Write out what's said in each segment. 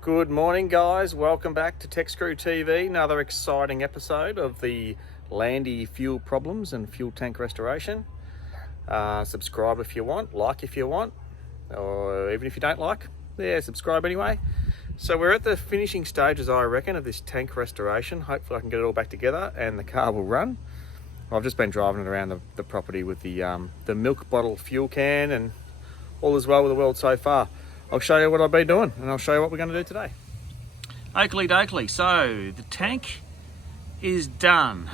Good morning, guys. Welcome back to Tech Screw TV. Another exciting episode of the Landy fuel problems and fuel tank restoration. Subscribe if you want, like if you want, or even if you don't like, subscribe anyway. So we're at the finishing stages, I reckon, of this tank restoration. Hopefully I can get it all back together and the car will run. I've just been driving it around the property with the milk bottle fuel can, and all is well with the world so far. I'll show you what I've been doing, and I'll show you what we're going to do today. Oakley dokley, so the tank is done.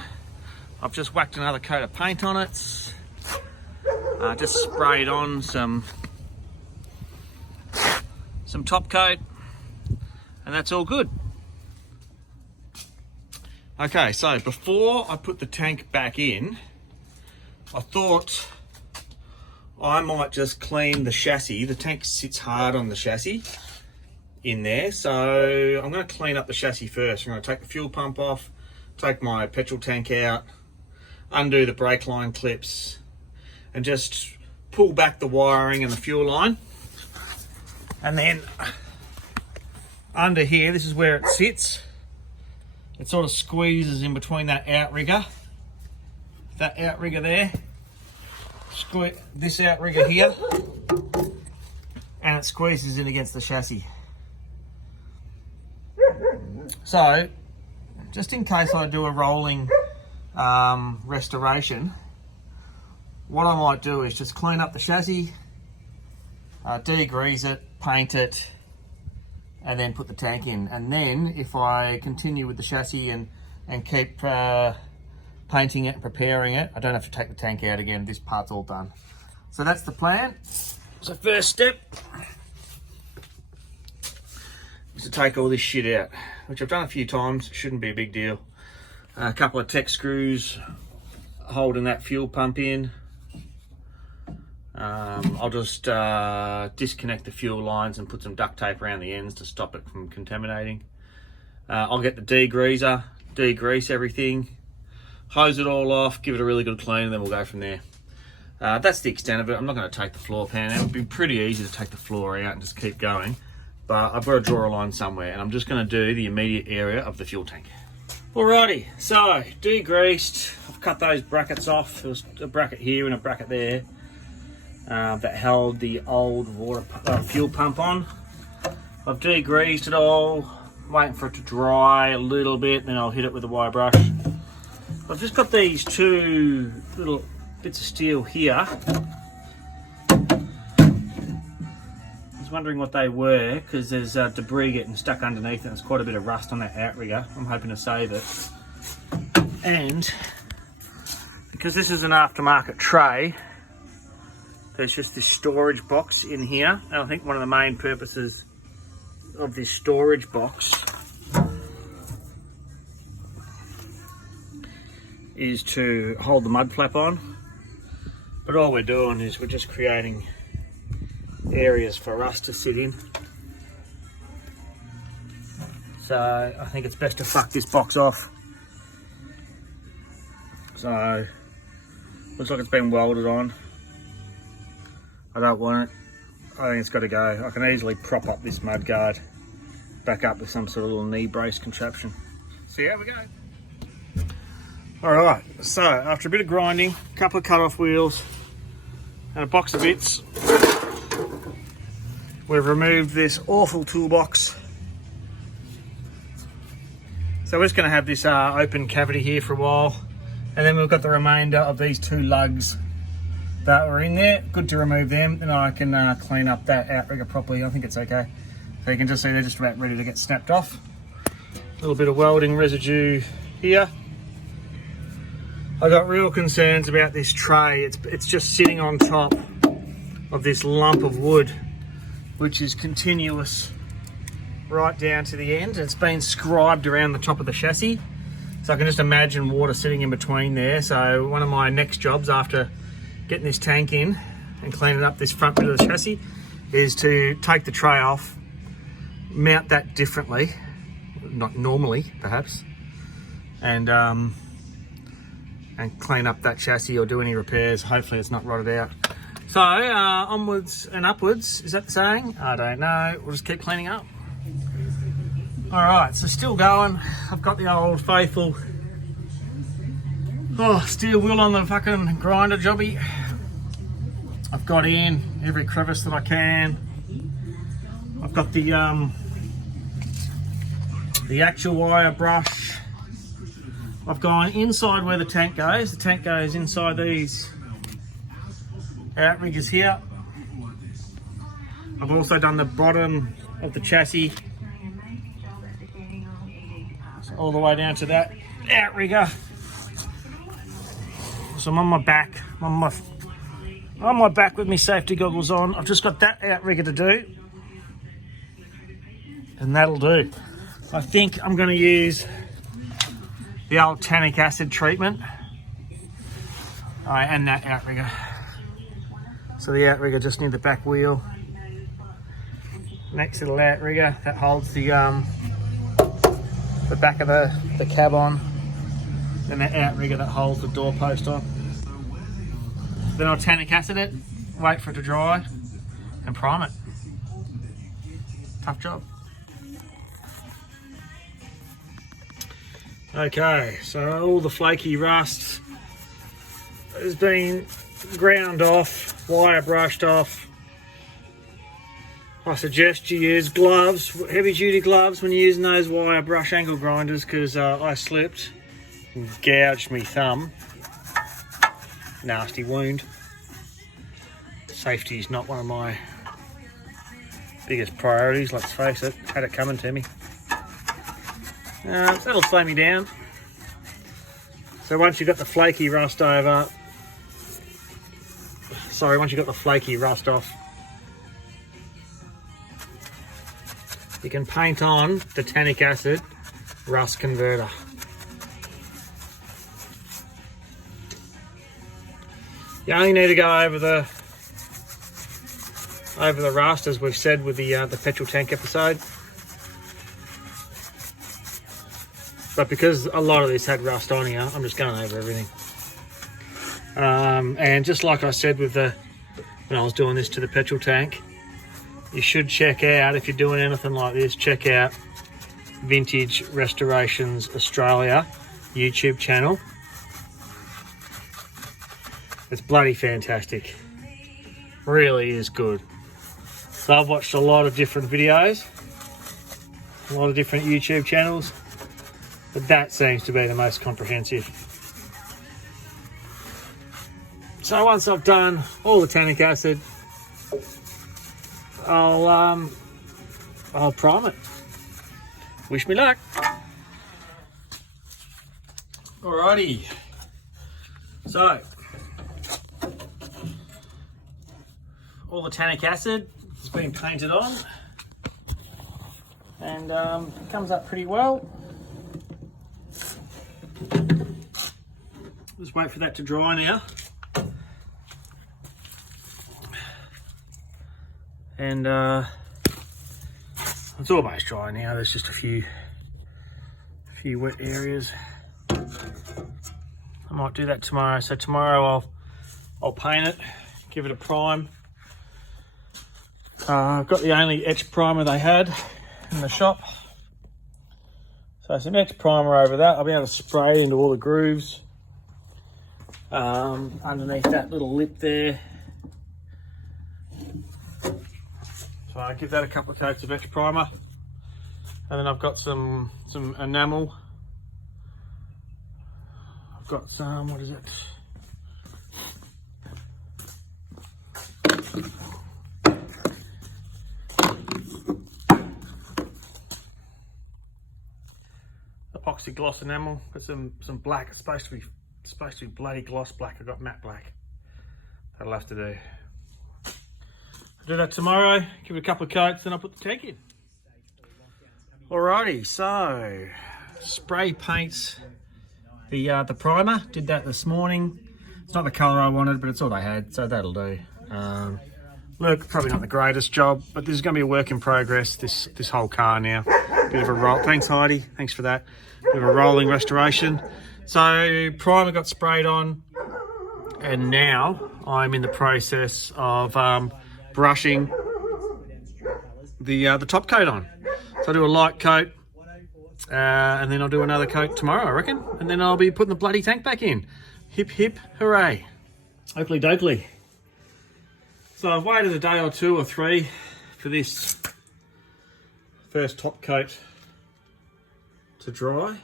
I've just whacked another coat of paint on it. Just sprayed on some top coat, and that's all good. Okay, so before I put the tank back in, I thought I might just clean the chassis. The tank sits hard on the chassis in there, so I'm going to clean up the chassis first. I'm going to take the fuel pump off, take my petrol tank out, undo the brake line clips, and just pull back the wiring and the fuel line. And then under here, this is where it sits. It sort of squeezes in between that outrigger there. Squeeze this outrigger here, and it squeezes in against the chassis. So, just in case I do a rolling restoration, what I might do is just clean up the chassis, degrease it, paint it, and then put the tank in. And then if I continue with the chassis and keep painting it and preparing it, I don't have to take the tank out again. This part's all done. So that's the plan. So first step is to take all this shit out, which I've done a few times. Shouldn't be a big deal. A couple of tech screws holding that fuel pump in. I'll just disconnect the fuel lines and put some duct tape around the ends to stop it from contaminating. I'll get the degreaser, degrease everything, hose it all off, give it a really good clean, and then we'll go from there. That's the extent of it. I'm not going to take the floor pan out. It would be pretty easy to take the floor out and just keep going, but I've got to draw a line somewhere, and I'm just going to do the immediate area of the fuel tank. Alrighty, so degreased. I've cut those brackets off. There was a bracket here and a bracket there that held the old fuel pump on. I've degreased it all, waiting for it to dry a little bit, then I'll hit it with a wire brush. I've just got these two little bits of steel here. I was wondering what they were, because there's debris getting stuck underneath and there's quite a bit of rust on that outrigger. I'm hoping to save it. And because this is an aftermarket tray, there's just this storage box in here. And I think one of the main purposes of this storage box is to hold the mud flap on, but all we're doing is we're just creating areas for us to sit in. So I think it's best to fuck this box off. So looks like it's been welded on. I don't want it. I think it's got to go. I can easily prop up this mud guard back up with some sort of little knee brace contraption. So here we go. Alright, so after a bit of grinding, a couple of cut-off wheels, and a box of bits, we've removed this awful toolbox. So we're just going to have this open cavity here for a while, and then we've got the remainder of these two lugs that were in there. Good to remove them, and I can clean up that outrigger properly. I think it's okay. So you can just see they're just about ready to get snapped off. A little bit of welding residue here. I got real concerns about this tray. It's just sitting on top of this lump of wood, which is continuous right down to the end. It's been scribed around the top of the chassis, so I can just imagine water sitting in between there. So one of my next jobs after getting this tank in and cleaning up this front bit of the chassis is to take the tray off, mount that differently, not normally perhaps, and clean up that chassis or do any repairs. Hopefully it's not rotted out. So onwards and upwards, is that the saying? I don't know. We'll just keep cleaning up. All right, so still going. I've got the old faithful steel wheel on the fucking grinder jobby. I've got in every crevice that I can. I've got the actual wire brush. I've gone inside where the tank goes. The tank goes inside these outriggers here. I've also done the bottom of the chassis, so all the way down to that outrigger. So I'm on my back. I'm on my back with my safety goggles on. I've just got that outrigger to do, and that'll do. I think I'm going to use the old tannic acid treatment. And that outrigger. So the outrigger just near the back wheel. Next to the outrigger that holds the back of the cab on. Then that outrigger that holds the door post on. Then I'll tannic acid it, wait for it to dry, and prime it. Tough job. Okay, so all the flaky rust has been ground off, wire brushed off. I suggest you use gloves, heavy duty gloves when you're using those wire brush angle grinders, because I slipped and gouged me thumb. Nasty wound. Safety is not one of my biggest priorities, let's face it. Had it coming to me. That'll slow me down. So once you've got the flaky rust over, once you've got the flaky rust off, you can paint on the tannic acid rust converter. You only need to go over the rust, as we've said with the petrol tank episode. But because a lot of this had rust on here, I'm just going over everything. And just like I said with when I was doing this to the petrol tank, you should check out, if you're doing anything like this, check out Vintage Restorations Australia YouTube channel. It's bloody fantastic. Really is good. So I've watched a lot of different videos, a lot of different YouTube channels, but that seems to be the most comprehensive. So once I've done all the tannic acid, I'll prime it. Wish me luck. Alrighty. So all the tannic acid has been painted on, and it comes up pretty well. Just wait for that to dry now. And it's almost dry now. There's just a few wet areas. I might do that tomorrow. So tomorrow I'll paint it, give it a prime. I've got the only etch primer they had in the shop. So some etch primer over that. I'll be able to spray into all the grooves underneath that little lip there. So I give that a couple of coats of etch primer, and then I've got some enamel. I've got some, what is it? Epoxy gloss enamel. Got some black. It's supposed to be bloody gloss black. I've got matte black. That'll have to do. I'll do that tomorrow, give it a couple of coats, then I'll put the tank in. Alrighty, so spray paints the primer. Did that this morning. It's not the colour I wanted, but it's all they had, so that'll do. Look, probably not the greatest job, but this is going to be a work in progress, this whole car now. Bit of a roll. Thanks, Heidi. Thanks for that. Bit of a rolling restoration. So primer got sprayed on, and now I'm in the process of brushing the top coat on. So I do a light coat And then I'll do another coat tomorrow, I reckon. And then I'll be putting the bloody tank back in. Hip, hip, hooray. Oakley dokley. So I've waited a day or 2 or 3 for this first top coat to dry.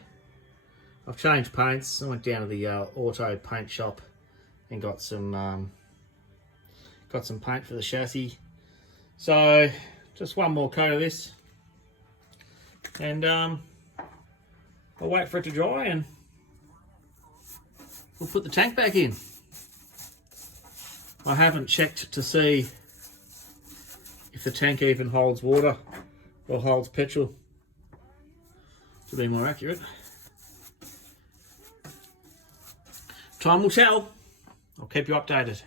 I've changed paints. I went down to the auto paint shop and got some paint for the chassis. So just one more coat of this, and I'll wait for it to dry and we'll put the tank back in. I haven't checked to see if the tank even holds water or holds petrol, to be more accurate. Time will tell. I'll keep you updated.